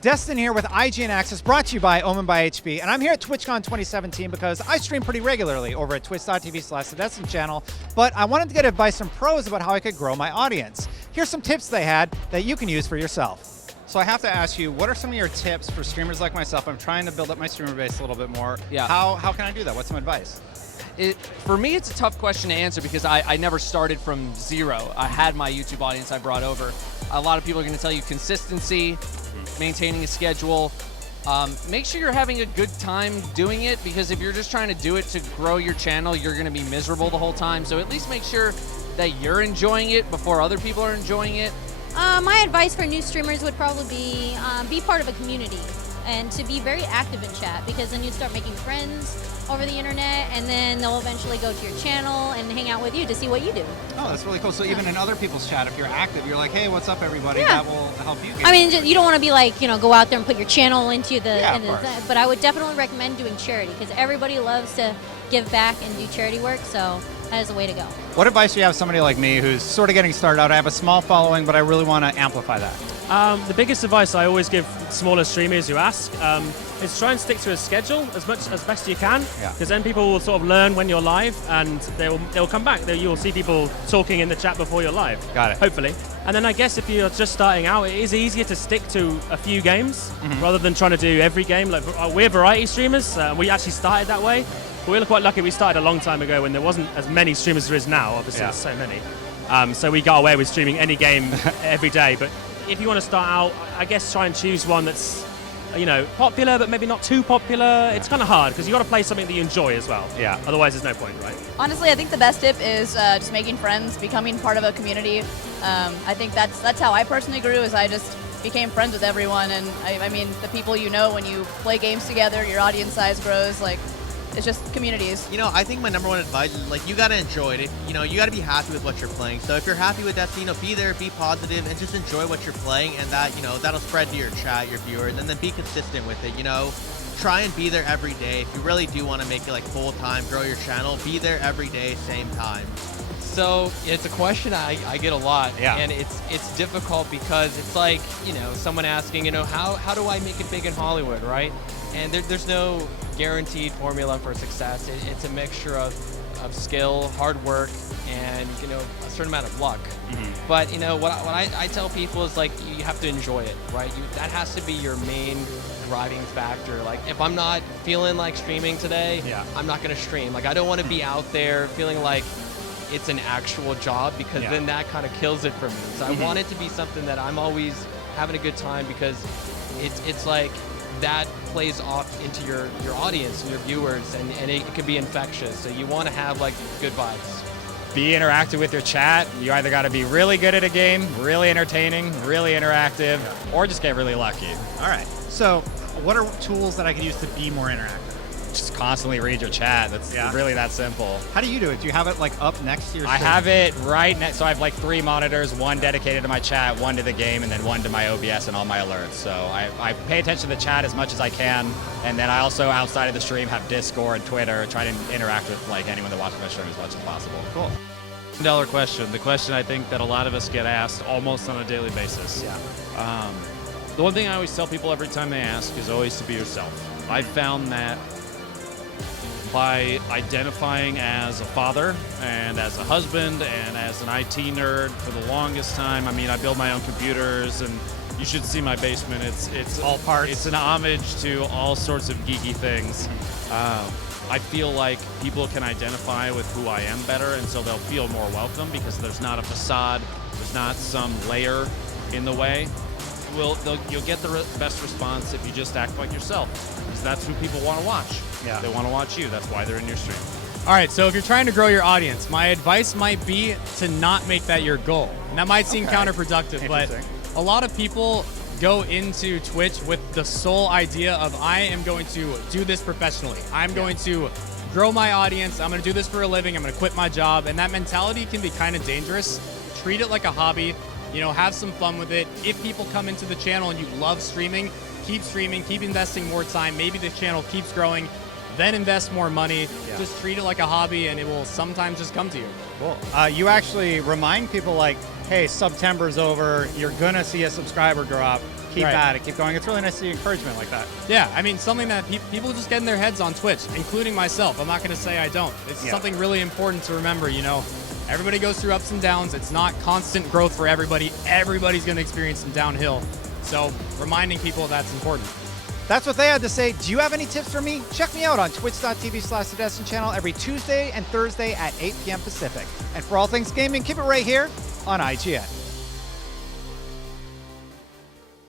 Destin here with IGN Access, brought to you by Omen by HP, and I'm here at TwitchCon 2017 because I stream pretty regularly over at twitch.tv/the channel, but I wanted to get advice from pros about how I could grow my audience. Here's some tips they had that you can use for yourself. So I have to ask you, what are some of your tips for streamers like myself? I'm trying to build up my streamer base a little bit more. Yeah. How can I do that? What's some advice? For me, it's a tough question to answer because I never started from zero. I had my YouTube audience I brought over. A lot of people are going to tell you consistency, maintaining a schedule. Make sure you're having a good time doing it, because if you're just trying to do it to grow your channel, you're going to be miserable the whole time. So at least make sure that you're enjoying it before other people are enjoying it. My advice for new streamers would probably be part of a community and to be very active in chat, because then you start making friends over the internet, and then they'll eventually go to your channel and hang out with you to see what you do. Oh, that's really cool. So even in other people's chat, if you're active, you're like, hey, what's up, everybody? Yeah. That will help you. I mean, you don't want to be like, go out there and put your channel into the, Yeah, but I would definitely recommend doing charity, because everybody loves to give back and do charity work, so that is the way to go. What advice do you have for somebody like me who's sort of getting started out? I have a small following, but I really want to amplify that. The biggest advice I always give smaller streamers who ask is try and stick to a schedule as best you can, because then people will sort of learn when you're live, and they'll come back. You'll see people talking in the chat before you're live. Got it. Hopefully. And then I guess if you're just starting out, it is easier to stick to a few games rather than trying to do every game. Like, we're variety streamers. We actually started that way. But we're quite lucky. We started a long time ago when there wasn't as many streamers as there is now. Obviously, there's so many. So we got away with streaming any game every day. But if you want to start out, I guess try and choose one that's, popular but maybe not too popular. It's kind of hard because you got to play something that you enjoy as well. Yeah. Otherwise, there's no point, right? Honestly, I think the best tip is just making friends, becoming part of a community. I think that's how I personally grew. Is I just became friends with everyone, and I mean, the people when you play games together, your audience size grows. Like, it's just communities. I think my number one advice is, you gotta enjoy it. You gotta be happy with what you're playing. So if you're happy with that, be there, be positive, and just enjoy what you're playing, and that, that'll spread to your chat, your viewers, and then be consistent with it. Try and be there every day. If you really do want to make it like full time, grow your channel, be there every day, same time. So it's a question I get a lot, Yeah. and it's difficult because it's like, someone asking, how do I make it big in Hollywood, right? And there's no guaranteed formula for success. It's a mixture of skill, hard work, and a certain amount of luck. But what I tell people is, like, you have to enjoy it, right? That has to be your main driving factor. Like, if I'm not feeling like streaming today, I'm not gonna stream. Like, I don't want to be out there feeling like it's an actual job, because then that kind of kills it for me. So I want it to be something that I'm always having a good time, because it's like that plays off into your audience and your viewers, and it can be infectious. So you want to have like good vibes. Be interactive with your chat. You either got to be really good at a game, really entertaining, really interactive, or just get really lucky. All right. So what are tools that I can use to be more interactive? Just constantly read your chat. That's really that simple. How do you do it? Do you have it like up next to your I screen? have it right next, so I have like 3 monitors, one dedicated to my chat, one to the game, and then one to my OBS and all my alerts. So I pay attention to the chat as much as I can, and then I also, outside of the stream, have Discord and Twitter, try to interact with like anyone that watches my stream as much as possible. Cool. $1 question, the question I think that a lot of us get asked almost on a daily basis. The one thing I always tell people every time they ask is always to be yourself. I've found that by identifying as a father and as a husband and as an IT nerd for the longest time. I mean, I build my own computers, and you should see my basement. It's all parts. It's an homage to all sorts of geeky things. I feel like people can identify with who I am better, and so they'll feel more welcome because there's not a facade, there's not some layer in the way. You'll get the best response if you just act like yourself, because that's who people want to watch. They want to watch you. That's why they're in your stream. All right, so if you're trying to grow your audience, my advice might be to not make that your goal. And that might seem counterproductive, but a lot of people go into Twitch with the sole idea of, I am going to do this professionally. I'm going to grow my audience. I'm going to do this for a living. I'm going to quit my job. And that mentality can be kind of dangerous. Treat it like a hobby. Have some fun with it. If people come into the channel and you love streaming, keep investing more time. Maybe the channel keeps growing, then invest more money. Just treat it like a hobby, and it will sometimes just come to you. Cool. You actually remind people like, hey, September's over, you're gonna see a subscriber drop. keep Right. at it, keep going. It's really nice to see encouragement like that. Yeah, I mean, something that people just get in their heads on Twitch, including myself. I'm not going to say I don't. It's Yeah. something really important to remember, you know. Everybody goes through ups and downs. It's not constant growth for everybody. Everybody's going to experience some downhill. So reminding people that's important. That's what they had to say. Do you have any tips for me? Check me out on twitch.tv/TheDestin channel every Tuesday and Thursday at 8 p.m. Pacific. And for all things gaming, keep it right here on IGN.